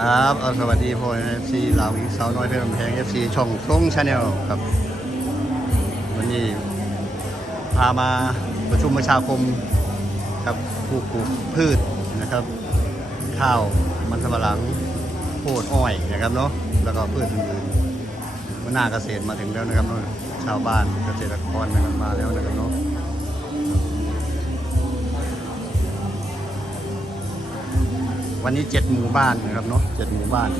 ครับเอาสวัสดีพ่อเอฟซีลาวอีสาวน้อยเพชรกำแพงเอฟซีช่องทรงชาแนลครับ วันนี้พามาประชุมประชาคมครับผู้ปลูกพืชนะครับ ข้าวมันสำปะหลังโพดอ้อยนะครับเนาะแล้วก็พืชอื่นๆวันหน้าเกษตรมาถึงแล้วนะครับเนาะชาวบ้านเกษตรกรนะครับมาแล้วนะครับเนาะ วันนี้เจ็ดหมู่บ้านนะครับเนาะเจ็ดหมู่บ้าน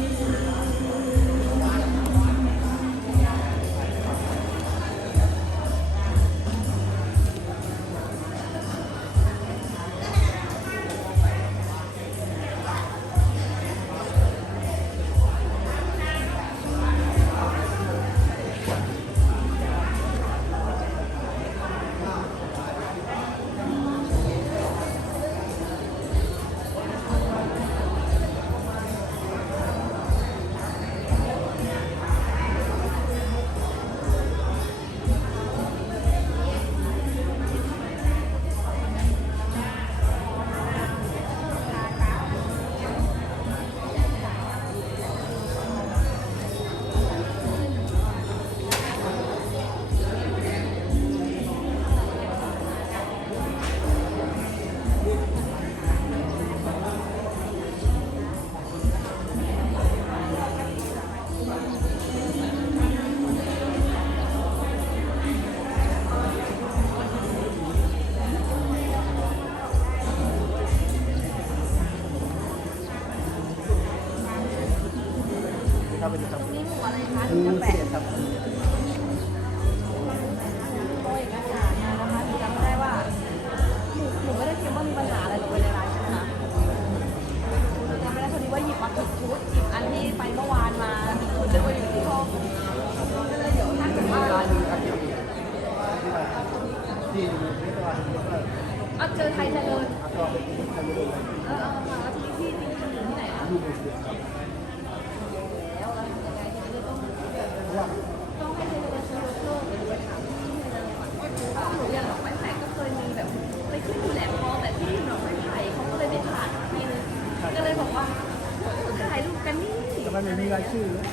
รายชื่อแล้ว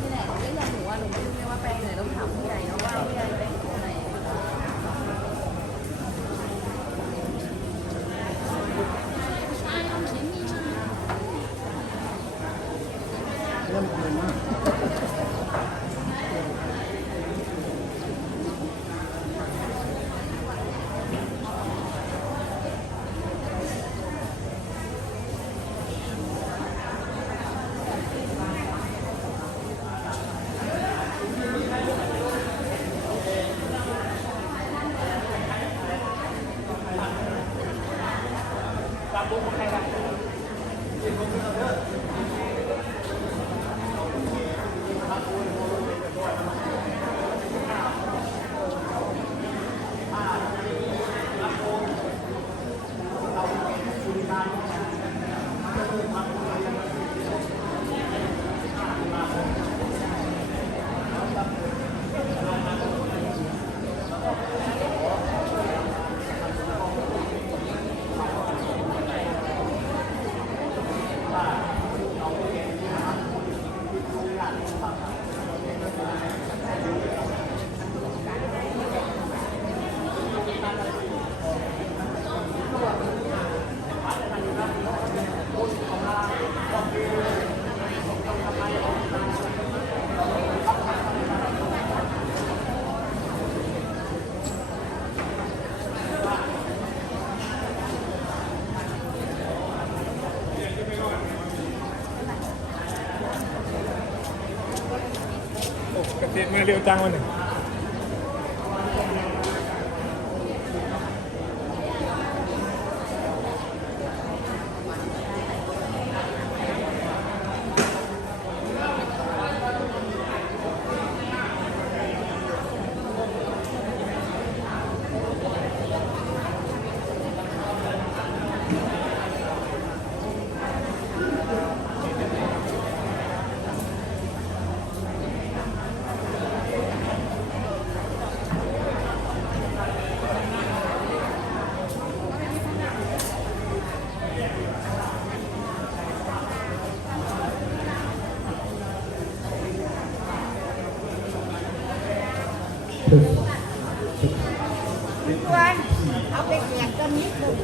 นี่แหละก็อย่างหนูว่าหนูไม่รู้ไงว่าไปไหนต้องถามผู้ใหญ่เนาะว่าผู้ใหญ่ไปที่ไหน เริ่มเงินมาก เกษต รมาเร็วจังวันหนึ่ง ควรเอาไปเกลี่ยกันนิดหนึ่ง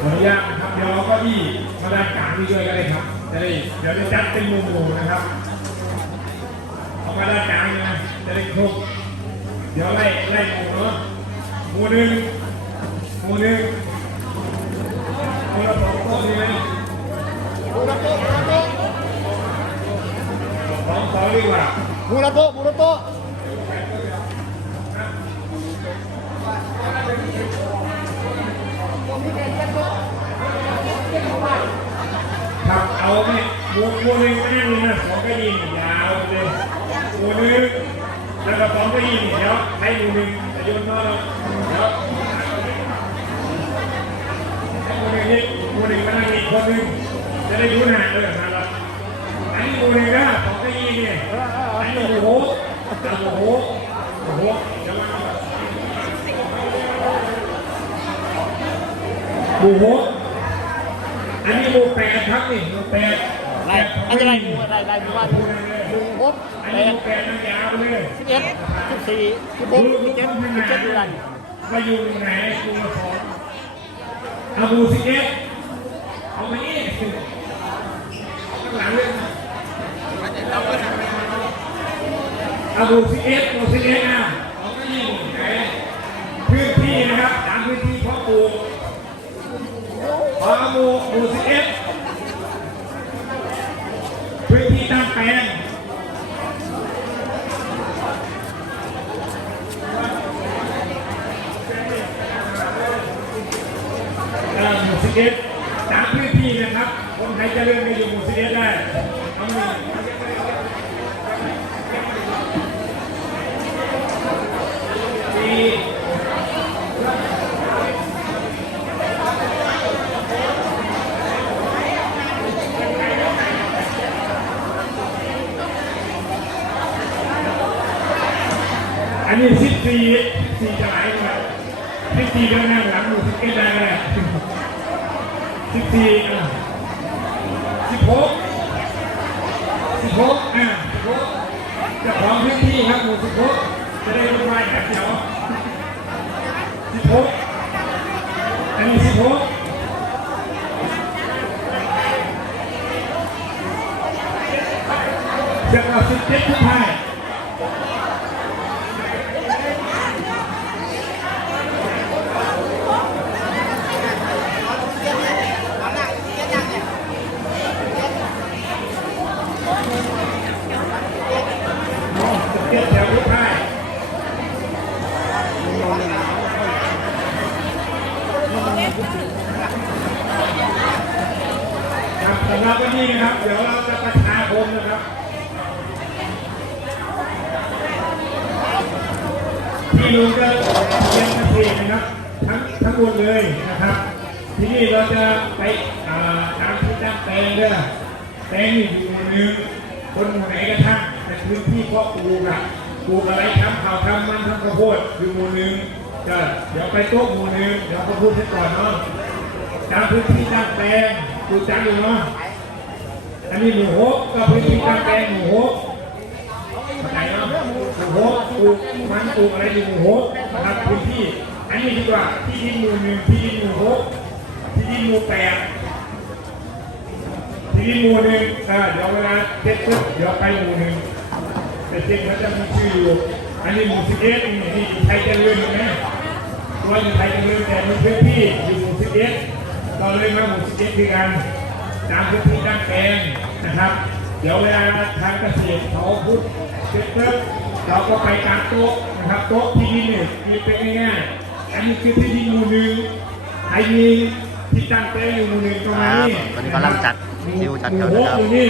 ขออนุญาตนะครับเดี๋ยวเอาเก็อี้มาด้านกลางนี่ด้วยก็ได้ครับจะได้เดี๋ยวจะจัด เป็นหมู่ๆนะครับเอามาด้านกลางเลยนะจะได้ครบเดี๋ยวไล่ไล่หมู่เนาะหมู่หนึ่งหมู่หนึ่งหมู่ละสองโต๊ะดีไหมหมู่ละโต๊ะหมู่ละโต๊ะสองสองดีกว่ามูระโตะมูระโตะครับเอาเนี่ย หมู่หมู่หนึ่งก็นั่งนะสองก็ยิงยาวเลยหมู่หนึ่งแล้วก็สองก็ยิงเดี๋ยวให้หมูหนึ่งจะโยนนอกเดี๋ยวให้หมู่หนึ่งนี่หมูหนึ่งมานั่งอีกคนหนึ่งจะได้รู้หนาเออมาแล้วอันนี้หมู่หนึ่งนะสองก็ยิงเนี่ยอันนี้หมูหกอันหมู่หกหมู่หกเดี๋ยวมาหมู่หอันนี้หมูแปดครับนี่หมูแปด ไล่อันจะไล่หมูไล่ไล่หมูว่าหมูหมูหกแปดมู่แปดมันยาวเลยสิบเอ็ดสิบสี่สิบหลูกสิลูบเจ็ดสิบเจ็ดอยู่ไรมาอยู่ไหนกูละสองอาบูสิเอ็ดเอามานี่ข้างหลังเลยอาบูสิเอ็ดบูสิเอ็ดนะเอามานี่ไหนพื้นที่นะครับตามพื้นที่พาะปลูกอาบูบูสิเอ็ดพื้นที่ตั้งแปลง เอ่อหมู่สิบเอ็ดสามพื้นที่นะครับ คนไทยจะเริ่มไปอยู่หมู่สิบเอ็ดได้เอาหนึ่งสี่อันนี้สิบสี่สี่จะไหลครับสิบสี่เดินหน้าหลังหมู่สิบเอ็ดได้เลย สิบสี่อะสิบหกสิบหกอะสิบหกเจ้าของพื้นที่ครับหมู่สิบหกจะได้รู้ไว้แบบเดี๋ยวสิบหกอันนี้สิบหกจ้าของสิบเจ็ดทุกท่าย เทียบแถวทุกค่ายครับสำหรับวั นนี้นะครับ เดี๋ยวเราจะประชาคมนะครับที่ลุงจะเรียนเกษตรนะครับ ทั้งทั้งหมดเลยนะครับ ที่นี่เราจะไปอ่าตามที่ตั้งแปลงด้อแปลงอยู่หนึ่งคนไหนก็ช่างแต่พื้นที่เพาะปลูกอะปลูกอะไรทำข้าวทำมันทำข้าวโพดอยู่หมู่หนึ่งจะเดี๋ยวไปโต๊ะหมู่หนึ่งเดี๋ยวก็พูดให้ก่อนเนาะตามพื้นที่ตั้งแปลงดูจังอยู่เนาะ อันนี้หมูหกก็พื้นที่ตั้งแปลงหมูหกเข้าใจเนาะหมูหกปลูกมันปลูกอะไรอยู่หมูหกนะครับพื้นที่ อันนี้ดีกว่าที่ดินหมู่หนึ่งที่ดินหมู่หกที่ดินหมู่แปดทีนี้หมู่หนึ่งอ่าเดี๋ยวเวลาเช็คปุ๊บเดี๋ยวไปหมู่หนึ่งแต่เช็คมันจะมีชื่ออยู่ อันนี้หมู่สิบเอ็ดนี่นี่ไทยเจริญเห็นไหมตัวอยู่ไทยเจริญแต่มีพื้นที่อยู่หมู่สิบเอ็ดเราเลยมาหมู่สิบเอ็ดคือกัน ตามพื้นที่ด้านแปลงนะครับ เดี๋ยวเวลาทางเกษตรเขาพูดเช็คปุ๊บเราก็ไปตามโต๊ะนะครับโต๊ะที่ดินเนี่ยมีเป็นง่ายๆอันนี้คือที่ดินหมู่หนึ่งใครมีที่ตั้งแปลงอยู่หมู่หนึ่งตรงนี้ครับวันนี้กำลังจัดคิวจัดแถวหมู่นะครับหกอยู่นี่